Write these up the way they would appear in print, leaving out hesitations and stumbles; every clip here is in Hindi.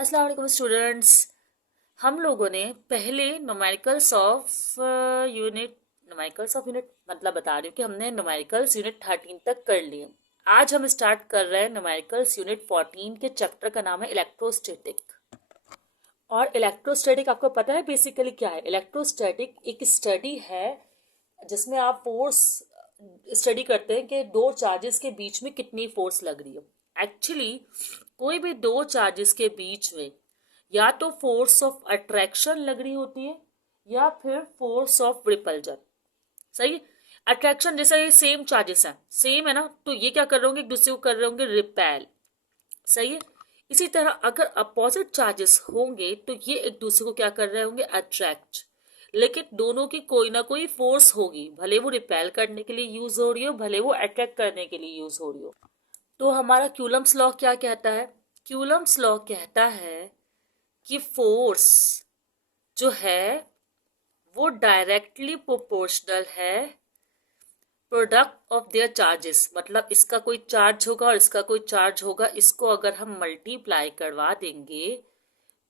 अस्सलाम वालेकुम स्टूडेंट्स। हम लोगों ने पहले न्यूमेरिकल्स ऑफ यूनिट मतलब बता रही हूँ कि हमने न्यूमेरिकल्स यूनिट 13 तक कर लिए। आज हम स्टार्ट कर रहे हैं न्यूमेरिकल्स यूनिट 14 के चैप्टर का नाम है इलेक्ट्रोस्टैटिक। और इलेक्ट्रोस्टैटिक आपको पता है बेसिकली क्या है? इलेक्ट्रोस्टैटिक एक स्टडी है जिसमें आप फोर्स स्टडी करते हैं कि दो चार्जेस के बीच में कितनी फोर्स लग रही है। एक्चुअली कोई भी दो चार्जेस के बीच में या तो फोर्स ऑफ अट्रैक्शन लग रही होती है या फिर फोर्स ऑफ रिपल्जन। सही। अट्रैक्शन जैसा ये सेम चार्जेस हैं, सेम है ना, तो ये क्या कर रहे होंगे, एक दूसरे को कर रहे होंगे रिपेल। सही है। इसी तरह अगर अपोजिट चार्जेस होंगे तो ये एक दूसरे को क्या कर रहे होंगे, अट्रैक्ट। लेकिन दोनों की कोई ना कोई फोर्स होगी, भले वो रिपेल करने के लिए यूज हो रही हो, भले वो अट्रैक्ट करने के लिए यूज हो रही हो। तो हमारा क्यूलम्स लॉ क्या कहता है? क्यूलम्स लॉ कहता है कि फोर्स जो है वो डायरेक्टली प्रोपोर्शनल है प्रोडक्ट ऑफ देयर चार्जेस। मतलब इसका कोई चार्ज होगा और इसका कोई चार्ज होगा, इसको अगर हम मल्टीप्लाई करवा देंगे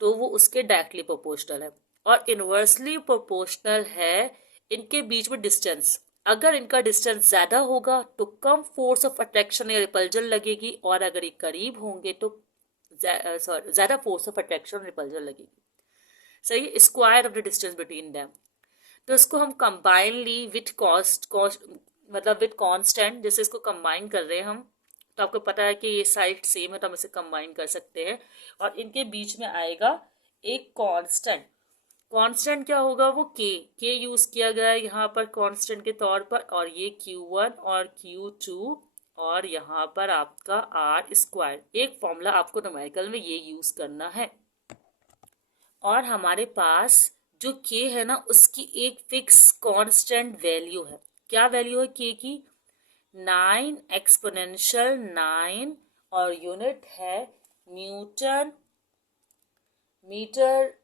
तो वो उसके डायरेक्टली प्रोपोर्शनल है। और इनवर्सली प्रोपोर्शनल है इनके बीच में डिस्टेंस। अगर इनका डिस्टेंस ज्यादा होगा तो कम फोर्स ऑफ अट्रैक्शन या रिपल्जन लगेगी, और अगर ये करीब होंगे तो ज्यादा फोर्स ऑफ अट्रैक्शन रिपल्जन लगेगी। सही। Square of the distance between them. तो इसको हम कंबाइनली विथ कॉस्ट मतलब विथ कांस्टेंट, जैसे इसको कंबाइन कर रहे हैं हम, तो आपको पता है कि ये साइड सेम है तो हम इसे कंबाइन कर सकते हैं। और इनके बीच में आएगा एक कांस्टेंट। कांस्टेंट क्या होगा? वो के यूज किया गया है यहाँ पर कांस्टेंट के तौर पर, और ये Q1 और Q2 और यहाँ पर आपका आर स्क्वायर। एक फॉर्मूला आपको न्यूमेरिकल में ये यूज करना है। और हमारे पास जो के है ना, उसकी एक फिक्स कांस्टेंट वैल्यू है। क्या वैल्यू है के की? 9 एक्सपोनेंशियल 9, और यूनिट है न्यूटन मीटर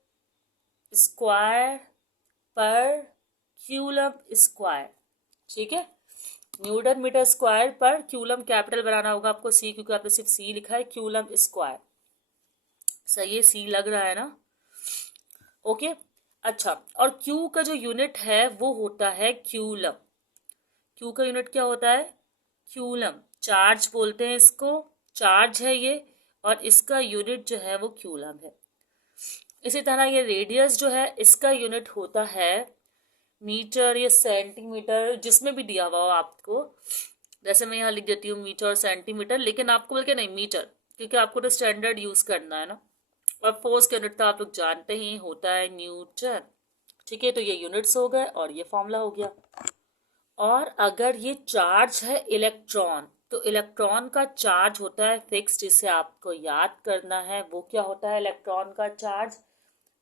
स्क्वायर पर क्यूलम स्क्वायर। ठीक है। न्यूटन मीटर स्क्वायर पर क्यूलम कैपिटल बनाना होगा आपको सी, क्योंकि आपने सिर्फ सी लिखा है, क्यूलम स्क्वायर। सही है, सी लग रहा है ना? ओके। अच्छा, और क्यू का जो यूनिट है वो होता है क्यूलम। क्यू का यूनिट क्या होता है? क्यूलम। चार्ज बोलते हैं इसको, चार्ज है ये, और इसका यूनिट जो है वो क्यूलम है। इसी तरह ये रेडियस जो है इसका यूनिट होता है मीटर या सेंटीमीटर, जिसमें भी दिया हुआ हो आपको। जैसे मैं यहाँ लिख देती हूँ मीटर और सेंटीमीटर, लेकिन आपको बोल के नहीं मीटर, क्योंकि आपको तो स्टैंडर्ड यूज करना है ना। और फोर्स का यूनिट तो आप लोग जानते ही होता है न्यूटन। ठीक है, तो ये यूनिट्स हो गए और ये फॉर्मूला हो गया। और अगर ये चार्ज है इलेक्ट्रॉन, तो इलेक्ट्रॉन का चार्ज होता है फिक्स, जिसे आपको याद करना है। वो क्या होता है इलेक्ट्रॉन का charge?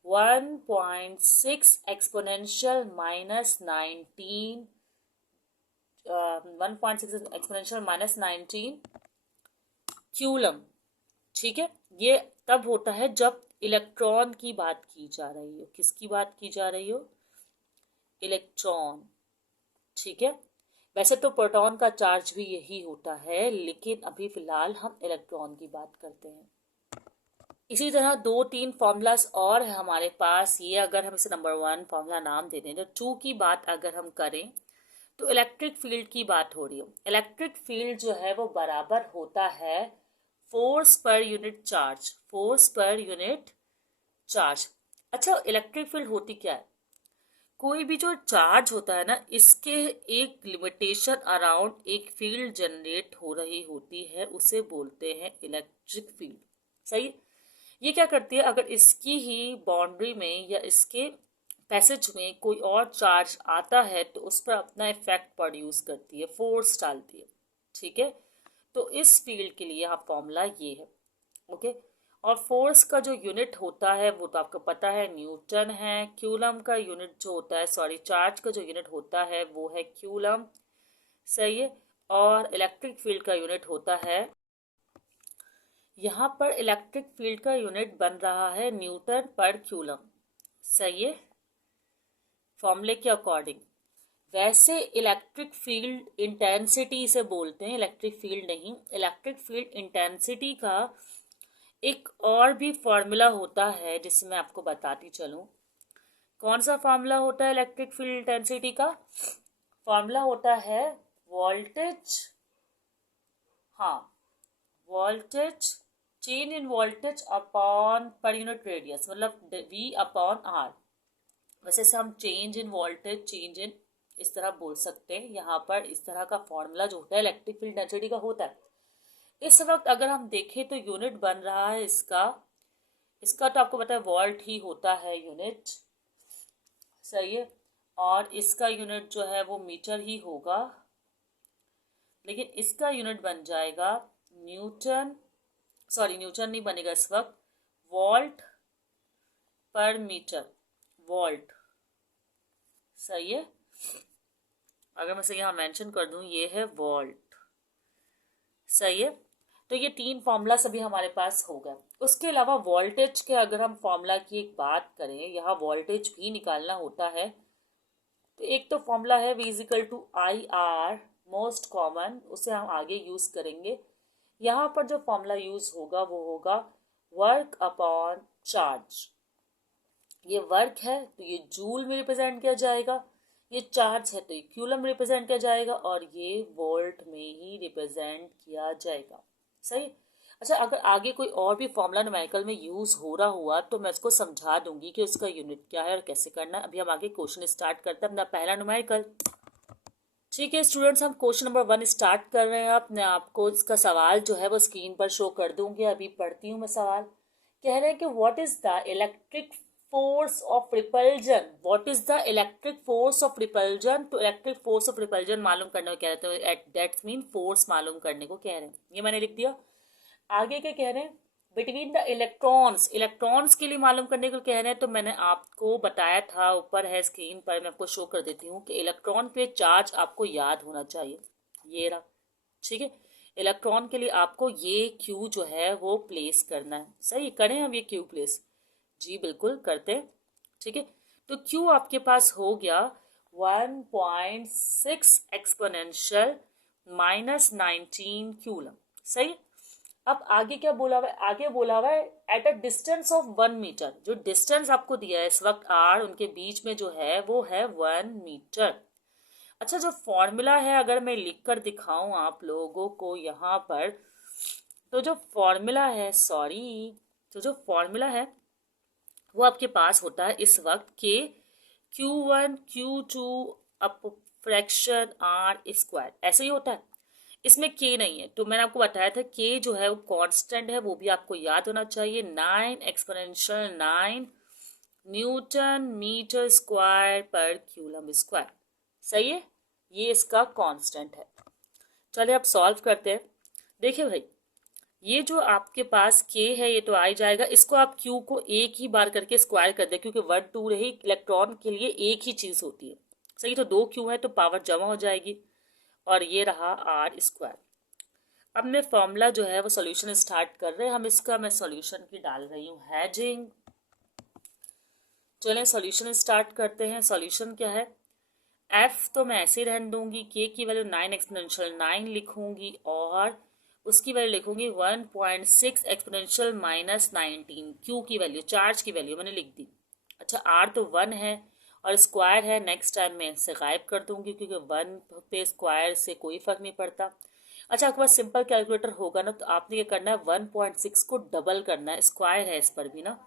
1.6 exponential minus 19 1.6 exponential minus 19 coulomb. ठीक है। ये तब होता है जब इलेक्ट्रॉन की बात की जा रही हो। किसकी बात की जा रही हो? इलेक्ट्रॉन। ठीक है। वैसे तो प्रोटॉन का चार्ज भी यही होता है, लेकिन अभी फिलहाल हम इलेक्ट्रॉन की बात करते हैं। इसी तरह 2-3 फॉर्मूलाज और है हमारे पास। ये अगर हम इसे नंबर 1 फॉर्मूला नाम दे दें, तो 2 की बात अगर हम करें तो इलेक्ट्रिक फील्ड की बात हो रही है। इलेक्ट्रिक फील्ड जो है वो बराबर होता है force per unit charge. Force per unit charge. अच्छा, इलेक्ट्रिक फील्ड होती क्या है? कोई भी जो चार्ज होता है ना, इसके एक लिमिटेशन अराउंड एक फील्ड जनरेट हो रही होती है, उसे बोलते हैं इलेक्ट्रिक फील्ड। सही। ये क्या करती है? अगर इसकी ही बाउंड्री में या इसके पैसेज में कोई और चार्ज आता है तो उस पर अपना इफेक्ट प्रोड्यूस करती है, फोर्स डालती है। ठीक है। तो इस फील्ड के लिए यहाँ फॉर्मूला ये है। ओके। और फोर्स का जो यूनिट होता है वो तो आपको पता है न्यूटन है। क्यूलम का यूनिट जो होता है, सॉरी, चार्ज का जो यूनिट होता है वो है क्यूलम। सही है। और इलेक्ट्रिक फील्ड का यूनिट होता है, यहाँ पर इलेक्ट्रिक फील्ड का यूनिट बन रहा है न्यूटन पर क्यूलम। सही है, फॉर्मूले के अकॉर्डिंग। वैसे इलेक्ट्रिक फील्ड इंटेंसिटी से बोलते हैं, इलेक्ट्रिक फील्ड नहीं। इलेक्ट्रिक फील्ड इंटेंसिटी का एक और भी फॉर्मूला होता है जिससे मैं आपको बताती चलूँ। कौन सा फॉर्मूला होता है इलेक्ट्रिक फील्ड इंटेंसिटी का? फॉर्मूला होता है वोल्टेज, हाँ, voltage, change in voltage upon per unit radius, मतलब V अपॉन R। वैसे से हम change in voltage, change in, इस तरह बोल सकते हैं। यहाँ पर इस तरह का फॉर्मूला जो होता है इलेक्ट्रिक फील्ड डेंसिटी का होता है। इस वक्त अगर हम देखें तो यूनिट बन रहा है इसका इसका तो आपको पता है वोल्ट ही होता है यूनिट, सही है। और इसका यूनिट जो है वो मीटर ही होगा, लेकिन इसका यूनिट बन जाएगा न्यूटन, सॉरी न्यूटन नहीं बनेगा इस वक्त, वोल्ट पर मीटर, वोल्ट, सही है। अगर मैं से यहाँ मेंशन कर दूं, ये है वोल्ट, सही है। तो ये तीन फॉर्मूला सभी हमारे पास हो गए। उसके अलावा वोल्टेज के अगर हम फॉर्मूला की एक बात करें, यहाँ वोल्टेज भी निकालना होता है। तो एक तो फॉर्मूला है V is equal to I R, most common, उसे हम आगे यूज करेंगे। यहाँ पर जो फॉर्मूला यूज होगा वो होगा वर्क अपॉन चार्ज। ये वर्क है तो ये जूल में रिप्रेजेंट किया जाएगा, ये चार्ज है तो ये क्यूलम में रिप्रेजेंट किया जाएगा, और ये वोल्ट में ही रिप्रेजेंट किया जाएगा, सही। अच्छा, अगर आगे कोई और भी फॉर्मूला न्यूमेरिकल में यूज हो रहा हुआ तो मैं उसको समझा दूंगी कि उसका यूनिट क्या है और कैसे करना है। अभी हम आगे क्वेश्चन स्टार्ट करते हैं अपना पहला न्यूमेरिकल। ठीक है स्टूडेंट्स, हम क्वेश्चन नंबर 1 स्टार्ट कर रहे हैं। अब मैं आपको इसका सवाल जो है वो स्क्रीन पर शो कर दूंगी। अभी पढ़ती हूँ मैं सवाल। कह रहे हैं कि what is the electric force of repulsion, what is the electric force of repulsion. तो इलेक्ट्रिक फोर्स ऑफ रिपल्जन मालूम करने को कह रहे थे, दैट्स मीन फोर्स मालूम करने को कह रहे हैं। ये मैंने लिख दिया। आगे क्या कह रहे हैं, बिटवीन द इलेक्ट्रॉन्स, इलेक्ट्रॉन्स के लिए मालूम करने को कह रहे हैं। तो मैंने आपको बताया था, ऊपर है स्क्रीन पर, मैं आपको शो कर देती हूँ कि इलेक्ट्रॉन के लिए चार्ज आपको याद होना चाहिए, ये रहा, ठीक है। इलेक्ट्रॉन के लिए आपको ये क्यू जो है वो प्लेस करना है, सही। करें हम ये क्यू प्लेस? जी बिल्कुल करते हैं, ठीक है। तो क्यू आपके पास हो गया 1.6 एक्सपोनेंशियल माइनस 19 क्यूलम, सही। अब आगे क्या बोला हुआ है, आगे बोला हुआ है at a distance of 1 metre. जो डिस्टेंस आपको दिया है इस वक्त आर, उनके बीच में जो है वो है 1 मीटर। अच्छा, जो फॉर्मूला है अगर मैं लिख कर दिखाऊं आप लोगों को यहाँ पर, तो जो फॉर्मूला है, सॉरी, तो जो फॉर्मूला है वो आपके पास होता है इस वक्त के Q1 Q2 up fraction are square, ऐसे ही होता है। इसमें के नहीं है, तो मैंने आपको बताया था के जो है वो कांस्टेंट है, वो भी आपको याद होना चाहिए। 9 एक्सपोनेंशियल 9 न्यूटन मीटर स्क्वायर पर क्यूलम स्क्वायर, सही है। ये इसका कांस्टेंट है। चलिए अब सॉल्व करते हैं। देखिए भाई, ये जो आपके पास के है ये तो आ ही जाएगा, इसको आप क्यू को एक ही बार करके स्क्वायर कर दे, क्योंकि 1 2 रही, इलेक्ट्रॉन के लिए एक ही चीज होती है, सही। तो 2 क्यू है तो पावर जमा हो जाएगी, और ये रहा आर स्क्वायर। अब मैं फॉर्मूला जो है वो सॉल्यूशन स्टार्ट कर रहे हैं हम इसका। मैं सॉल्यूशन की डाल रही हूँ हैजिंग। चलें सॉल्यूशन स्टार्ट करते हैं। सॉल्यूशन क्या है, एफ तो मैं ऐसे ही रहने दूंगी, के की वैल्यू 9 एक्सपोनेंशियल 9 लिखूंगी, और उसकी वैल्यू लिखूंगी 1.6 एक्सपोनेंशियल माइनस 19। क्यू की वैल्यू, चार्ज की वैल्यू मैंने लिख दी। अच्छा, आर तो 1 है और स्क्वायर है, नेक्स्ट टाइम मैं इसे गायब कर दूंगी क्योंकि 1 पे स्क्वायर से कोई फर्क नहीं पड़ता। अच्छा, आपके पास सिंपल कैलकुलेटर होगा ना, तो आपने ये करना है 1.6 को डबल करना है, स्क्वायर है इस पर भी ना।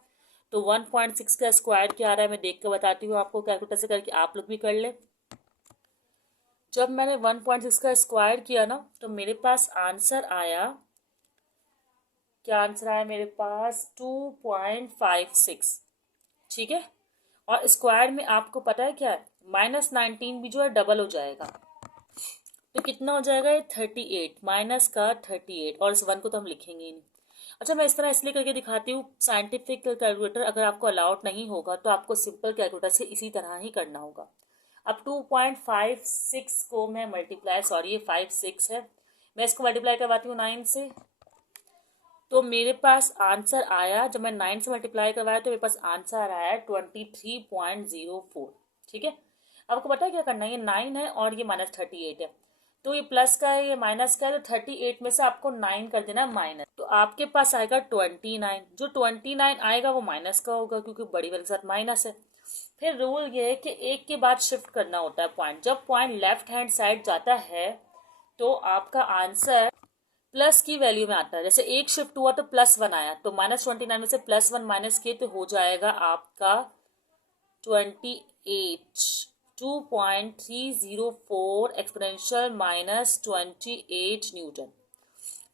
तो 1.6 का स्क्वायर क्या आ रहा है मैं देख कर बताती हूँ आपको, कैलकुलेटर से करके आप लोग भी कर ले। जब मैंने 1.6 का स्क्वायर किया ना, तो मेरे पास आंसर आया, क्या आंसर आया मेरे पास, 2.56, ठीक है। और स्क्वायर में आपको पता है क्या है, माइनस 19 भी जो है डबल हो जाएगा, तो कितना हो जाएगा ये 38, माइनस का 38, और इस 1 को तो हम लिखेंगे ही नहीं। अच्छा, मैं इस तरह इसलिए करके दिखाती हूँ, साइंटिफिक कैलकुलेटर अगर आपको अलाउड नहीं होगा तो आपको सिंपल कैलकुलेटर से इसी तरह ही करना होगा। अब 2.56 को मैं मल्टीप्लाई, सॉरी ये 56 है, मैं इसको मल्टीप्लाई करवाती हूँ 9 से, तो मेरे पास आंसर आया, जब मैं 9 से मल्टीप्लाई करवाया तो मेरे पास आंसर आया 23.04, ठीक है। आपको पता है क्या करना है, ये 9 है और ये माइनस 38 है, तो ये प्लस का है, ये माइनस का है, तो 38 में से आपको 9 कर देना माइनस, तो आपके पास आएगा 29। जो 29 आएगा वो माइनस का होगा क्योंकि बड़ी वाले के साथ माइनस है। फिर रूल ये है कि एक के बाद शिफ्ट करना होता है पॉइंट। जब पॉइंट लेफ्ट हैंड साइड जाता है तो आपका आंसर प्लस की वैल्यू में आता है। जैसे एक शिफ्ट हुआ तो +1 आया, तो -29 में से +1 माइनस किए तो हो जाएगा आपका 28, 2.304 एक्सपोनेंशियल -28 न्यूटन।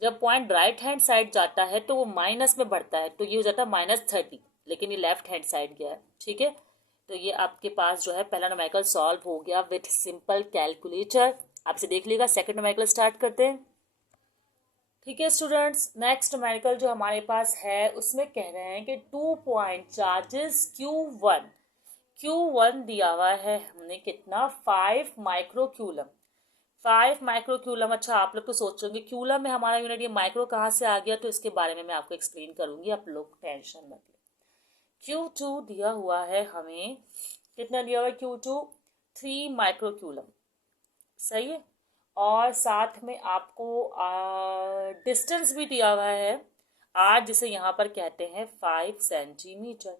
जब पॉइंट राइट हैंड साइड जाता है तो वो माइनस में बढ़ता है, तो ये हो जाता है -30, लेकिन ये लेफ्ट हैंड साइड गया है। ठीक है, तो ये आपके पास जो है पहला न्यूमेरिकल सॉल्व हो गया विथ सिंपल कैलकुलेटर। आप इसे देख लीजिएगा। सेकंड न्यूमेरिकल स्टार्ट करते हैं। ठीक है स्टूडेंट्स, नेक्स्ट न्यूमेरिकल जो हमारे पास है उसमें कह रहे हैं कि 2 पॉइंट चार्जेस Q1 दिया हुआ है हमने कितना 5 माइक्रोक्यूलम। 5 माइक्रोक्यूलम। अच्छा, आप लोग तो सोच रहे होंगे क्यूलम में हमारा यूनिट, ये माइक्रो कहाँ से आ गया, तो इसके बारे में मैं आपको एक्सप्लेन करूंगी, आप लोग टेंशन मत लो। Q2 दिया हुआ है हमें, कितना दिया हुआ है Q2, 3 माइक्रोक्यूलम। सही है, और साथ में आपको डिस्टेंस भी दिया हुआ है R, जिसे यहाँ पर कहते हैं 5 सेंटीमीटर।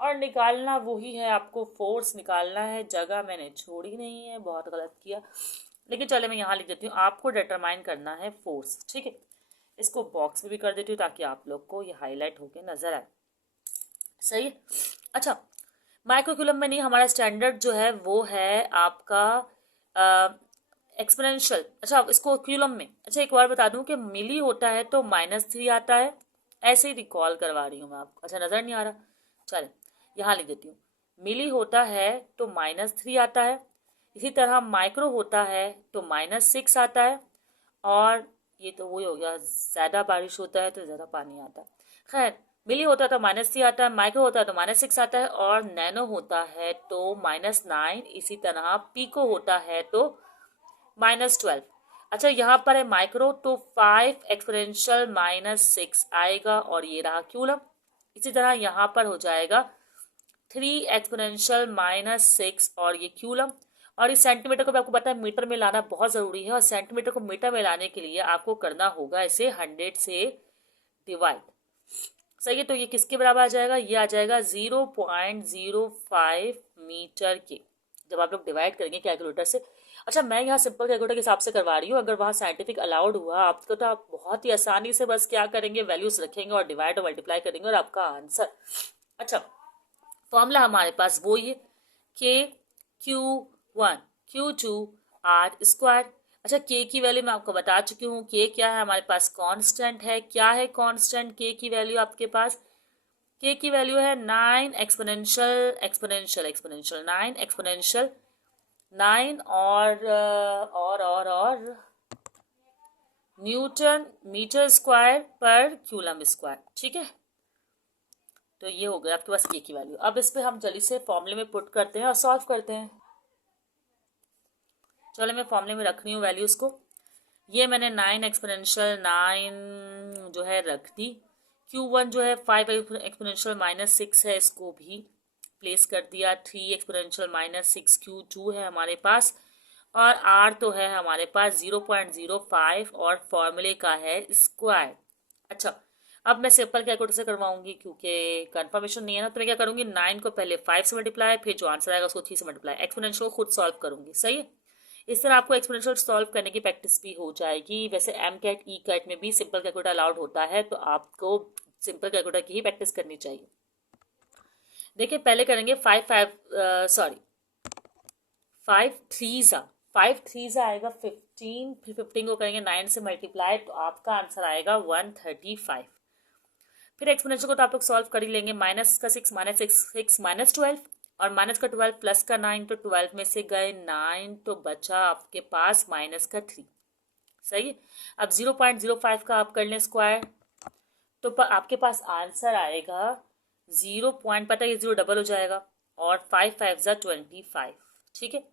और निकालना वही है, आपको फोर्स निकालना है। जगह मैंने छोड़ी नहीं है, बहुत गलत किया, लेकिन चले मैं यहाँ लिख देती हूँ। आपको डिटरमाइन करना है फोर्स। ठीक है, इसको बॉक्स में भी कर देती हूँ ताकि आप लोग को ये हाईलाइट होके नजर आए। सही है। अच्छा, माइक्रोक्यूलम में नहीं, हमारा स्टैंडर्ड जो है वो है आपका एक्सपोनेंशियल। अच्छा, इसको क्यूलम में, अच्छा एक बार बता दूं कि मिली होता है तो -3 आता है। ऐसे ही रिकॉल करवा रही हूँ मैं आपको। अच्छा, नजर नहीं आ रहा, चले यहाँ लिख देती हूँ। मिली होता है तो -3 आता है। इसी तरह माइक्रो होता है तो -6 आता है। और ये तो वही हो गया, ज़्यादा बारिश होता है तो ज़्यादा पानी आता है। खैर, मिली होता है तो -3 आता है, माइक्रो होता है तो -6 आता है, और नैनो होता है तो -9। इसी तरह पीको होता है तो -12। अच्छा, यहाँ पर है माइक्रो तो 5 एक्सपोनेंशियल -6 आएगा, और ये रहा क्यूलम। इसी तरह यहाँ पर हो जाएगा 3 एक्सपोनेंशियल -6 और ये क्यूलम। और इस सेंटीमीटर को भी आपको पता है मीटर में लाना बहुत ज़रूरी है, और सेंटीमीटर को मीटर में लाने के लिए आपको करना होगा इसे 100 से डिवाइड। सही है, तो ये किसके बराबर आ जाएगा, ये आ जाएगा 0.05 मीटर के, जब आप लोग डिवाइड करेंगे कैलकुलेटर से। अच्छा, मैं यहाँ सिंपल कैलकुलेटर के हिसाब से करवा रही हूँ, अगर वहाँ साइंटिफिक अलाउड हुआ आपको तो आप बहुत ही आसानी से बस क्या करेंगे, वैल्यूज रखेंगे और डिवाइड और मल्टीप्लाई करेंगे और आपका आंसर। अच्छा, फॉर्मूला हमारे पास वो ये के Q1 Q2 R²। अच्छा, के की वैल्यू मैं आपको बता चुकी हूँ। के क्या है, हमारे पास कांस्टेंट है। क्या है कांस्टेंट के की वैल्यू आपके पास, के की वैल्यू है 9 एक्सपोनेंशियल एक्सपोनेंशियल एक्सपोनेंशियल 9 एक्सपोनेंशियल 9 और न्यूटन मीटर स्क्वायर पर क्यूलम स्क्वायर। ठीक है, तो ये हो गया आपके पास के की वैल्यू। अब इस पे हम जल्दी से फॉर्मूले में पुट करते हैं और सॉल्व करते हैं। चलो, मैं फॉर्मूले में रख रही हूँ वैल्यूज को। ये मैंने 9 एक्सपोनेंशियल 9 जो है रख दी। Q1 जो है 5 एक्सपोनेंशियल -6 है, इसको भी प्लेस कर दिया। 3 एक्सपोनेंशियल -6 Q2 है हमारे पास, और R तो है हमारे पास 0.05 और फॉर्मूले का है स्क्वायर। अच्छा, अब मैं सिंपल कैलकुलेटर से करवाऊंगी क्योंकि कंफर्मेशन नहीं है ना, तो मैं क्या करूंगी, 9 को पहले 5 से मल्टीप्लाई, फिर जो आंसर आएगा उसको 3 से मल्टीप्लाई, एक्सपोनेंशियल को खुद सॉल्व करूंगी। सही है, इस तरह आपको एक्सपोनेंशियल सॉल्व करने की प्रैक्टिस भी हो जाएगी। वैसे एम कैट ई कैट में भी सिंपल कैलकुलेटर अलाउड होता है, तो आपको सिंपल कैलकुलेटर की ही प्रैक्टिस करनी चाहिए। देखिए, पहले करेंगे 5 थ्रीज़ा आएगा 15, फिर 15 को करेंगे 9 से मल्टीप्लाई, तो आपका आंसर आएगा 135। फिर एक्सपोनेंशियल को तो आप लोग सॉल्व कर ही लेंगे। माइनस का 6 -6 -12, और माइनस का 12 प्लस का 9, तो 12 में से गए 9, तो बचा आपके पास माइनस का 3। सही है, अब 0.05 का आप कर लें स्क्वायर, तो आपके पास आंसर आएगा 0. पता है, ये 0 डबल हो जाएगा, और 5 5 ज़ा 25। ठीक है,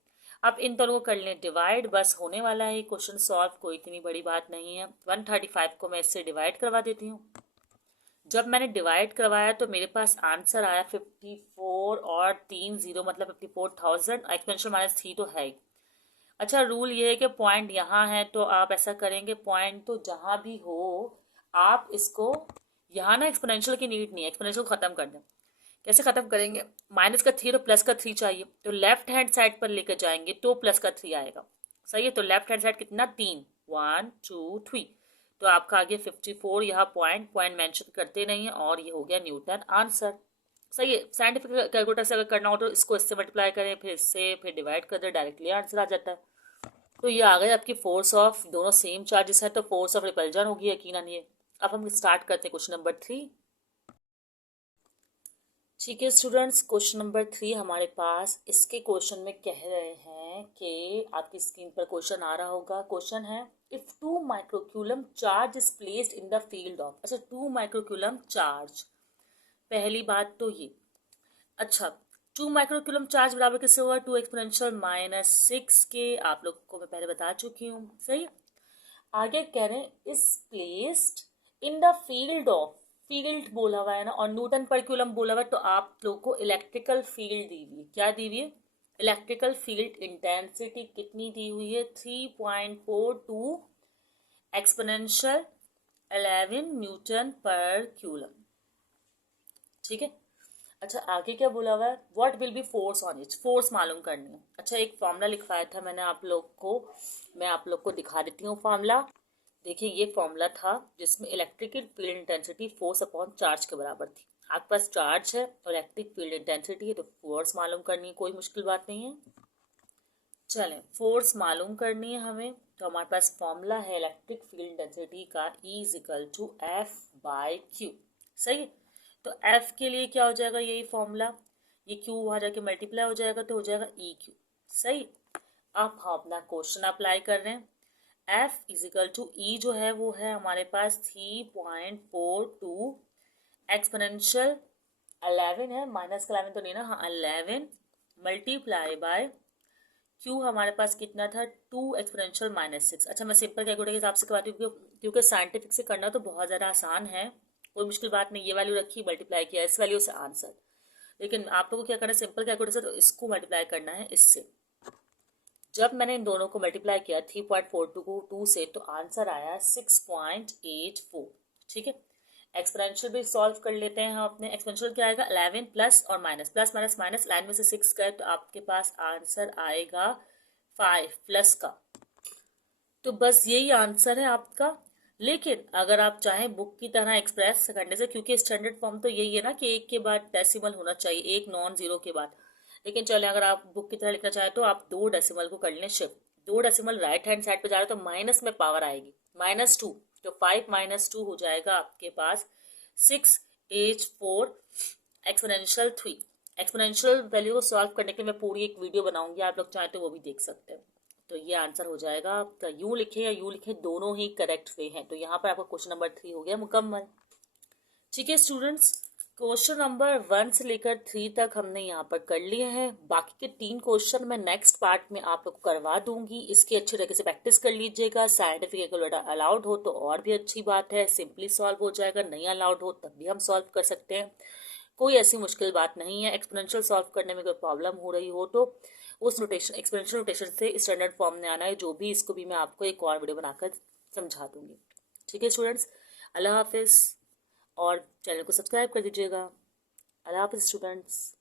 अब इन दोनों को कर लें डिवाइड, बस होने वाला है क्वेश्चन सॉल्व, कोई इतनी बड़ी बात नहीं है। 135 को मैं इससे डिवाइड करवा देती हूँ। जब मैंने डिवाइड करवाया तो मेरे पास आंसर आया 54, और 3 0 मतलब 54,000। एक्सपेंशन -3 तो है ही। अच्छा, रूल ये है कि पॉइंट यहाँ है तो आप ऐसा करेंगे, पॉइंट तो जहाँ भी हो आप इसको, यहाँ ना एक्सपोनेंशियल की नीड नहीं है, एक्सपोनेंशियल खत्म कर दें। कैसे खत्म करेंगे, माइनस का 3 और प्लस का 3 चाहिए, तो लेफ्ट हैंड साइड पर लेकर जाएंगे तो प्लस का 3 आएगा। सही है, तो लेफ्ट हैंड साइड कितना, 3, 1 2 3, तो आपका आ गया 54। यहाँ पॉइंट पॉइंट मेंशन करते नहीं है, और ये हो गया न्यूटन आंसर। सही है, साइंटिफिक कैलकुलेटर से अगर करना हो तो इसको इससे मल्टीप्लाई करें, फिर इससे, फिर डिवाइड कर दें, डायरेक्टली आंसर आ जाता है। तो ये आ गए आपकी फोर्स ऑफ, दोनों सेम चार्जेस है तो फोर्स ऑफ रिपल्जन होगी यकीनन ये। अब हम स्टार्ट करते हैं क्वेश्चन नंबर 3। ठीक है स्टूडेंट्स, क्वेश्चन नंबर 3 हमारे पास, इसके क्वेश्चन में कह रहे हैं कि आपकी स्क्रीन पर क्वेश्चन आ रहा होगा। क्वेश्चन है, if 2 microcoulomb charge is placed in the field of, अच्छा 2 माइक्रोक्यूलम चार्ज, पहली बात तो ये। अच्छा, 2 माइक्रोक्यूलम चार्ज बराबर किससे हुआ, 2 एक्सपोनेंशियल -6 के, आप लोग को मैं पहले बता चुकी हूँ। सही, आगे कह रहे हैं is placed in the field of, field बोला हुआ है ना, और न्यूटन पर कूलम बोला हुआ है, तो आप लोग को इलेक्ट्रिकल फील्ड दी हुई है। क्या दी हुई है, इलेक्ट्रिकल फील्ड इंटेंसिटी कितनी दी हुई है, 3.42 एक्सपोनेंशियल 11 न्यूटन पर कूलम। ठीक है, अच्छा आगे क्या बोला हुआ है, what will be force on it, force मालूम करनी है। अच्छा, एक फॉर्मूला लिखवाया था मैंने आप लोग को, मैं आप लोग को दिखा देती हूँ फॉर्मूला। देखिए ये फॉर्मूला था जिसमें electrical field intensity force upon charge के बराबर थी। आपके पास चार्ज है और इलेक्ट्रिक फील्ड इंटेंसिटी है, तो फोर्स मालूम करनी है, कोई मुश्किल बात नहीं है। चलें, फोर्स मालूम करनी है हमें, तो हमारे पास फॉर्मूला है इलेक्ट्रिक फील्ड इंटेंसिटी का, E is equal to F by Q. सही है, तो एफ के लिए क्या हो जाएगा, यही फॉर्मूला, ये क्यू वहां जाके मल्टीप्लाई हो जाएगा तो हो जाएगा ई क्यू। सही, अब हम अपना क्वेश्चन अप्लाई कर रहे हैं। एफ इजिकल टू ई जो है वो है हमारे पास 3.42 एक्सपोनेंशियल 11 है, माइनस का 11 तो नहीं ना, हाँ 11 मल्टीप्लाई बाय क्यू हमारे पास कितना था, 2 एक्सपोनेंशियल -6। अच्छा, मैं सिंपल कैलकुलेटर के हिसाब से करवाती हूँ क्योंकि साइंटिफिक से करना तो बहुत ज़्यादा आसान है, कोई मुश्किल बात नहीं। ये वैल्यू रखी, मल्टीप्लाई किया, इस वैल्यू से आंसर। लेकिन आप लोगों को क्या करना है, सिंपल कैलकुलेटर से तो इसको मल्टीप्लाई करना है इससे। जब मैंने इन दोनों को मल्टीप्लाई किया 3.42 को 2 से, तो आंसर आया 6.84। ठीक है, एक्सपोनेंशियल भी सॉल्व कर लेते हैं हम अपने। एक्सपोनेंशियल क्या आएगा, 11 प्लस और minus, plus minus minus, line में से 6 गए तो आपके पास आंसर आएगा 5 प्लस का। तो बस यही आंसर है आपका। लेकिन अगर आप चाहें बुक की तरह एक्सप्रेस करने से, क्योंकि स्टैंडर्ड फॉर्म तो यही है ना कि एक के बाद डेसिमल होना चाहिए, एक नॉन जीरो के बाद। लेकिन चले अगर आप बुक की तरह लिखना चाहें तो आप 2 डेसिमल को कर लें shift, 2 decimal right hand side पे जा रहे हो तो माइनस में पावर आएगी, -2, तो 5 -2 हो जाएगा आपके पास 6H4 एक्सपोनेंशियल 3। एक्सपोनेंशियल वैल्यू को सॉल्व करने के लिए मैं पूरी एक वीडियो बनाऊंगी, आप लोग चाहें तो वो भी देख सकते हैं। तो ये आंसर हो जाएगा आपका, यूं लिखे या यूं लिखे दोनों ही करेक्ट वे हैं। तो यहाँ पर आपका क्वेश्चन नंबर 3 हो गया मुकम्मल। ठीक है स्टूडेंट्स, क्वेश्चन नंबर 1 से लेकर 3 तक हमने यहाँ पर कर लिए हैं। बाकी के 3 क्वेश्चन मैं नेक्स्ट पार्ट में आप लोग को करवा दूंगी, इसकी अच्छी तरीके से प्रैक्टिस कर लीजिएगा। साइंटिफिक कैलकुलेटर अलाउड हो तो और भी अच्छी बात है, सिंपली सॉल्व हो जाएगा, नहीं अलाउड हो तब भी हम सॉल्व कर सकते हैं, कोई ऐसी मुश्किल बात नहीं है। एक्सपोनेंशियल सॉल्व करने में कोई प्रॉब्लम हो रही हो तो उस नोटेशन, एक्सपोनेंशियल नोटेशन से स्टैंडर्ड फॉर्म में आना है जो भी, इसको भी मैं आपको एक और वीडियो बनाकर समझा दूंगी। ठीक है स्टूडेंट्स, अल्लाह हाफिज़, और चैनल को सब्सक्राइब कर दीजिएगा। अल्लाह हाफिज़ स्टूडेंट्स।